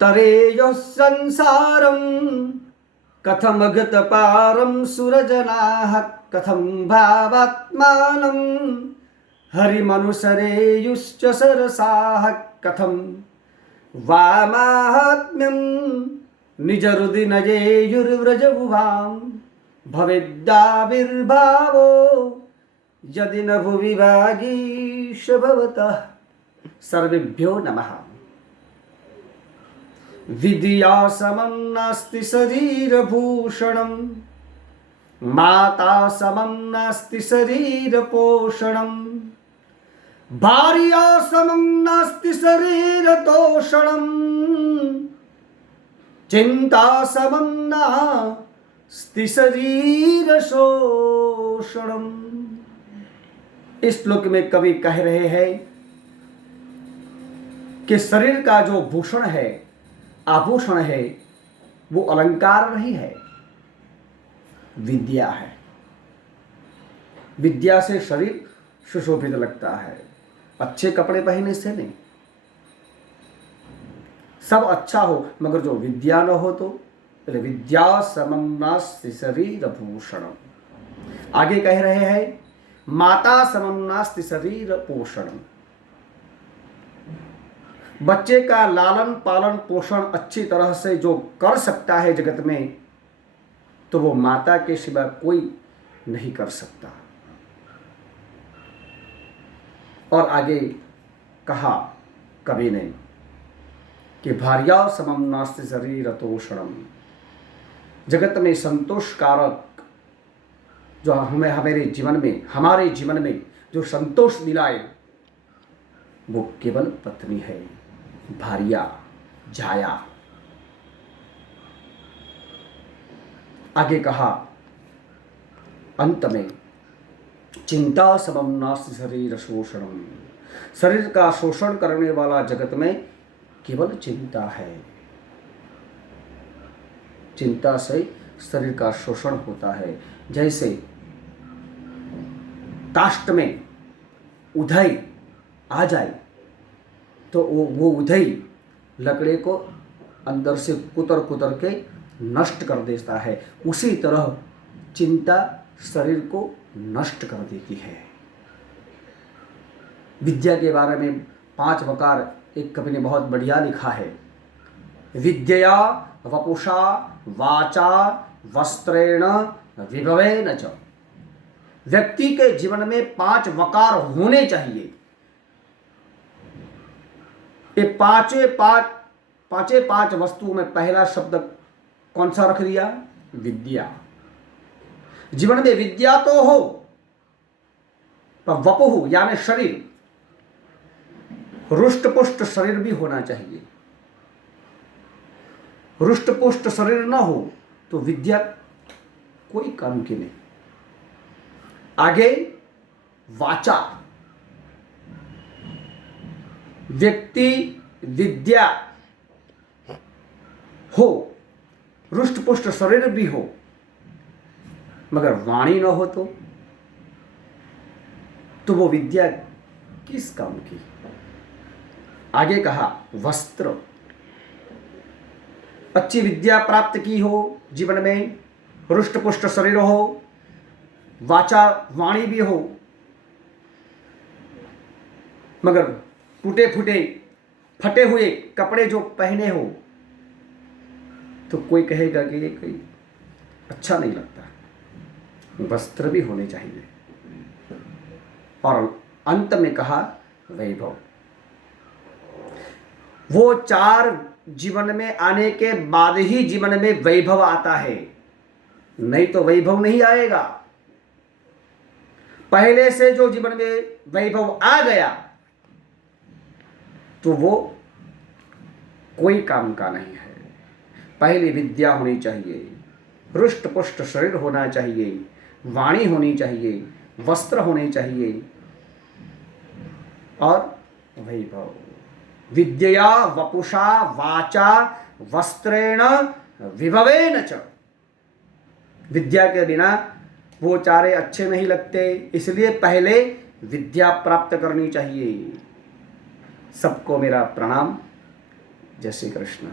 तरेयोः संसारं कथमगत पारं सुरजनाः कथं भावात्मानं हरिमनुसरेयुश्च सरसाः कथं वामाहात्म्यं निजहृदिनयेयुर्व्रजभुवां भवेद्दाविर्भावो यदि न भुवि वागीश भवतः। सर्वेभ्यो नमः। विद्या समं नास्ति शरीरभूषणं, माता समं नास्ति शरीरपोषणं, भार्या समं नास्ति शरीरतोषणं, चिंता समं नास्ति शरीरशोषणं। इस श्लोक में कवि कह रहे हैं कि शरीर का जो भूषण है, आभूषण है, वो अलंकार नहीं है, विद्या है। विद्या से शरीर सुशोभित लगता है, अच्छे कपड़े पहनने से नहीं। सब अच्छा हो मगर जो विद्या न हो तो विद्या समं नास्ति शरीर भूषणम। आगे कह रहे हैं माता समं नास्ति शरीर पोषणम। बच्चे का लालन पालन पोषण अच्छी तरह से जो कर सकता है जगत में, तो वो माता के सिवा कोई नहीं कर सकता। और आगे कहा कवि ने कि भार्या समं नास्ति शरीर तोषणम। जगत में संतोष कारक जो हमारे जीवन में जो संतोष दिलाए, वो केवल पत्नी है, भार्या, जाया। आगे कहा अंत में चिंता समं नास्ति शरीर शोषणम। शरीर का शोषण करने वाला जगत में केवल चिंता है। चिंता से शरीर का शोषण होता है। जैसे काष्ठ में उधई आ जाए तो वो उधई लकड़े को अंदर से कुतर कुतर के नष्ट कर देता है। उसी तरह चिंता शरीर को नष्ट कर देती है। विद्या के बारे में 5 वकार एक कवि ने बहुत बढ़िया लिखा है। विद्या वपुषा वाचा वस्त्रेण विभवेन च। व्यक्ति के जीवन में 5 वकार होने चाहिए। ये पांचे पांच वस्तुओं में पहला शब्द कौन सा रख दिया? विद्या। जीवन में विद्या तो हो, पर वपुः यानी शरीर, रुष्ट पुष्ट शरीर भी होना चाहिए। रुष्ट पुष्ट शरीर न हो तो विद्या कोई काम की नहीं। आगे वाचा। व्यक्ति विद्या हो, रुष्ट पुष्ट शरीर भी हो, मगर वाणी न हो तो वो विद्या किस काम की? आगे कहा वस्त्र। अच्छी विद्या प्राप्त की हो, जीवन में रुष्ट पुष्ट शरीर हो, वाचा वाणी भी हो, मगर टूटे फूटे फटे हुए कपड़े जो पहने हो तो कोई कहेगा कि ये कोई अच्छा नहीं लगता। वस्त्र भी होने चाहिए। और अंत में कहा वैभव। वो 4 जीवन में आने के बाद ही जीवन में वैभव आता है, नहीं तो वैभव नहीं आएगा। पहले से जो जीवन में वैभव आ गया तो वो कोई काम का नहीं है। पहले विद्या होनी चाहिए, रुष्ट पुष्ट शरीर होना चाहिए, वाणी होनी चाहिए, वस्त्र होने चाहिए और वैभव। विद्या वपुषा वाचा वस्त्रेण विभवेन च। विद्या के बिना वो 4 अच्छे नहीं लगते, इसलिए पहले विद्या प्राप्त करनी चाहिए। सबको मेरा प्रणाम। जय श्री कृष्ण।